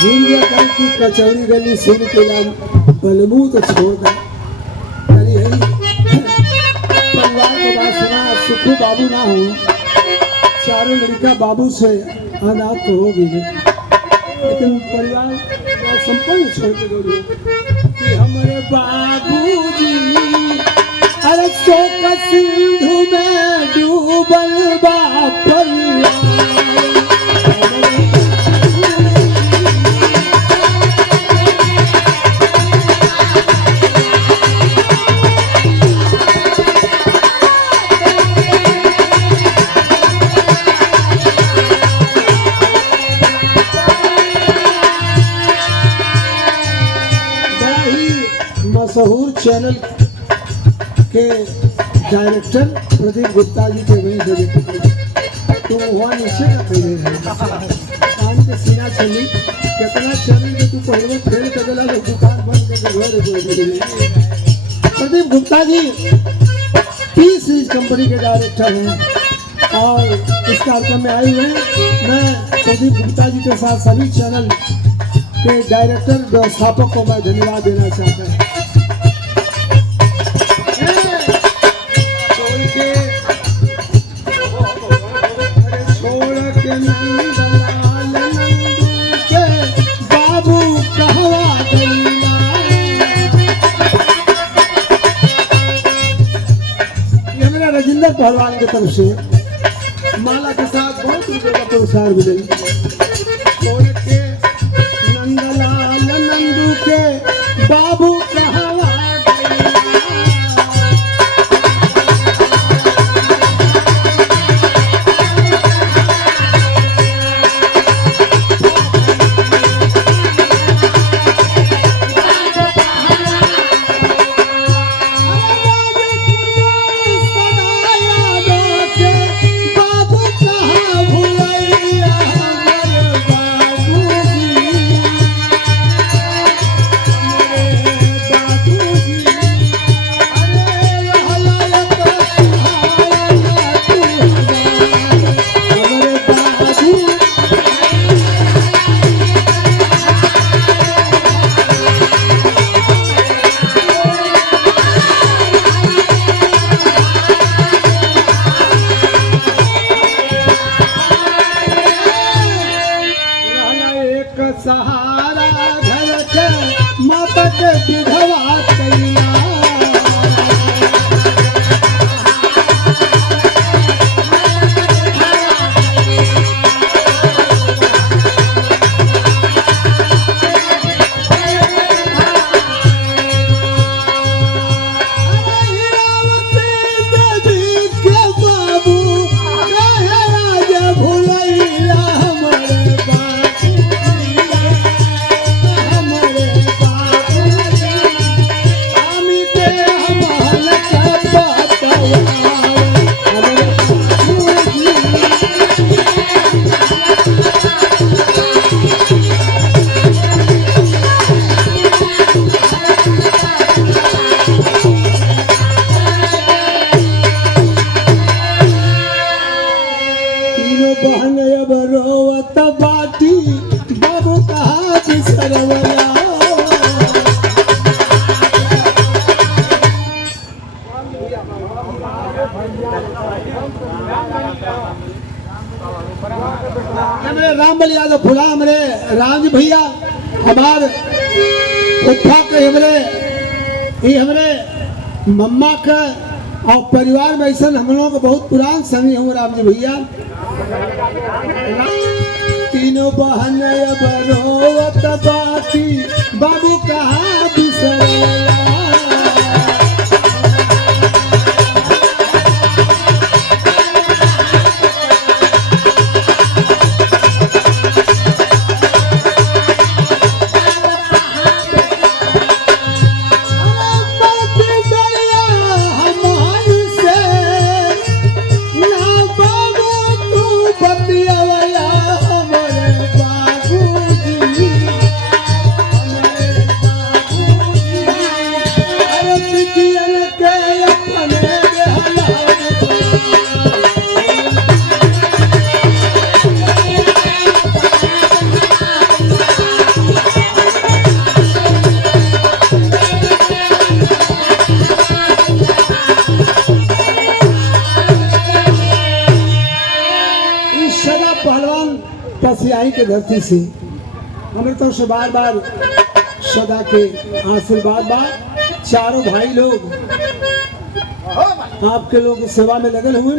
भूल गया था कि कचौड़ी गली सुन के नाम बलमू तो छोड़ दे। अरे यही परिवार को बात सुना, सुखू बाबू ना हो, चारों लड़का बाबू से अनाथ तो होगी नहीं, लेकिन परिवार संपन्न छोड़ के बोलिए कि हमारे बाबूजी अरे शोक सिंधु में डूबल बा परिवार। मशहूर चैनल के डायरेक्टर प्रदीप गुप्ता जी के वहीं से तो वहाँ नीचे का पहले कान के सीना चली कितना चैनल में तू पहले फेल कर दिला तो दुकान बंद करके घर प्रदीप Gupta G P series company के डायरेक्टर हैं और इस कार्यक्रम में आए हुए हैं। मैं प्रदीप गुप्ता जी के साथ सभी चैनल के डायरेक्टर व्यवस्थापक को मैं धन्यवाद देना चाहता हूँ। राजेंद्र पहलवान की तरफ से माला के साथ बहुत रुपये का पुरस्कार मिले। नंदलाल नंदू के बाबू सहारा घर के माता के विधवा बाटी बाबू कहा बिसरवला। हमारे रामबल यादव फुला हमारे राम जी भैया हमार उठा के हमारे मम्मा का और परिवार में ऐसा हम लोग का बहुत पुरान संगी हूँ राम जी भैया। तीनों बहन अब रोवत बाटी बाबू कहा बिसरवला। पसियाई के धरती से अमृतों से बार बार सदा के आशीर्वाद बा। चारों भाई लोग आपके लोग सेवा में लगल हुए।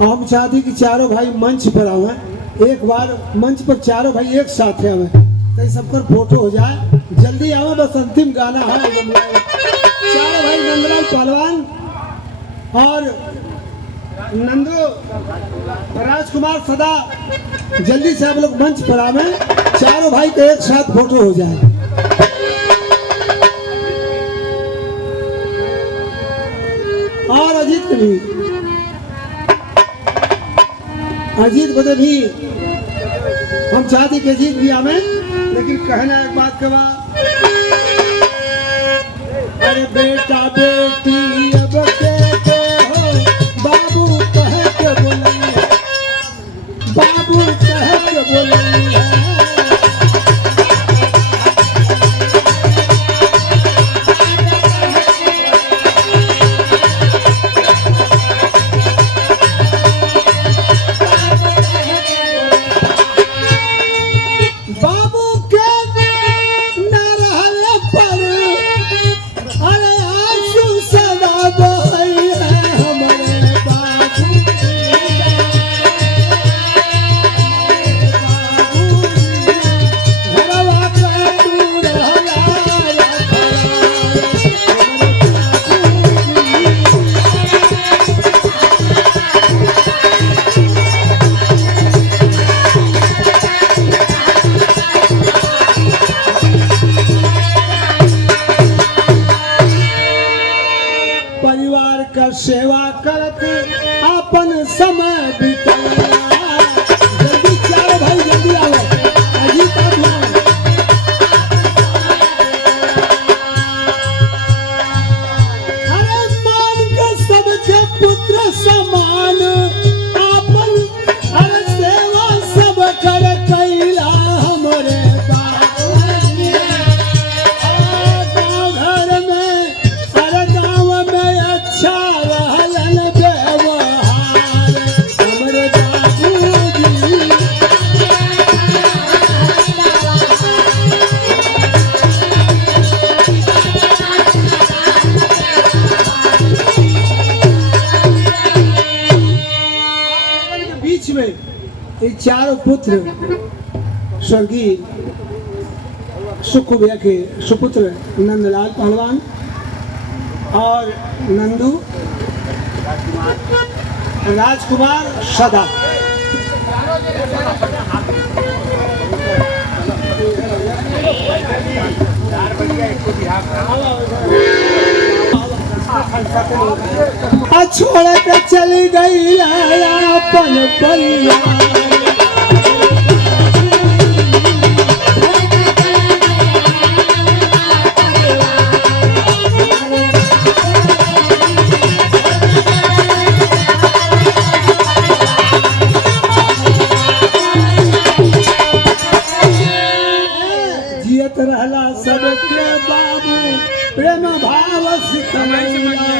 हम चाहते कि चारों भाई मंच पर आवे, एक बार मंच पर चारों भाई एक साथ आवे तो सबकर फोटो हो जाए। जल्दी आवे, बस अंतिम गाना है। चारों भाई नंदलाल पहलवान और नंदू राजकुमार सदा जल्दी से आप लोग मंच पर आवे, चारों भाई के एक साथ फोटो हो जाए। और अजीत को भी, अजीत को भी हम चाहते कि अजीत भी आवे, लेकिन कहना एक बात के बाद, अरे बेटा बेटी अब कहते हो बाबू कह के बोली, बाबू कह के बोली है। सेवा करत अपन समय बिताया। जल्दी चारों भाई जल्दी आओ, अजीत आप आओ। अरे मान के सबके पुत्र समान अपन, अरे सेवा सब कर कैला हमरे घर में, अरे गाँव में अच्छा चारों पुत्र स्वर्गीय सुखू भैया के सुपुत्र नंदलाल पहलवान और नंदू राजकुमार सदा। छोड़ के चली गई अपन परिवार, जियत रहला सबके बाबू प्रेम भाव सिखलैला।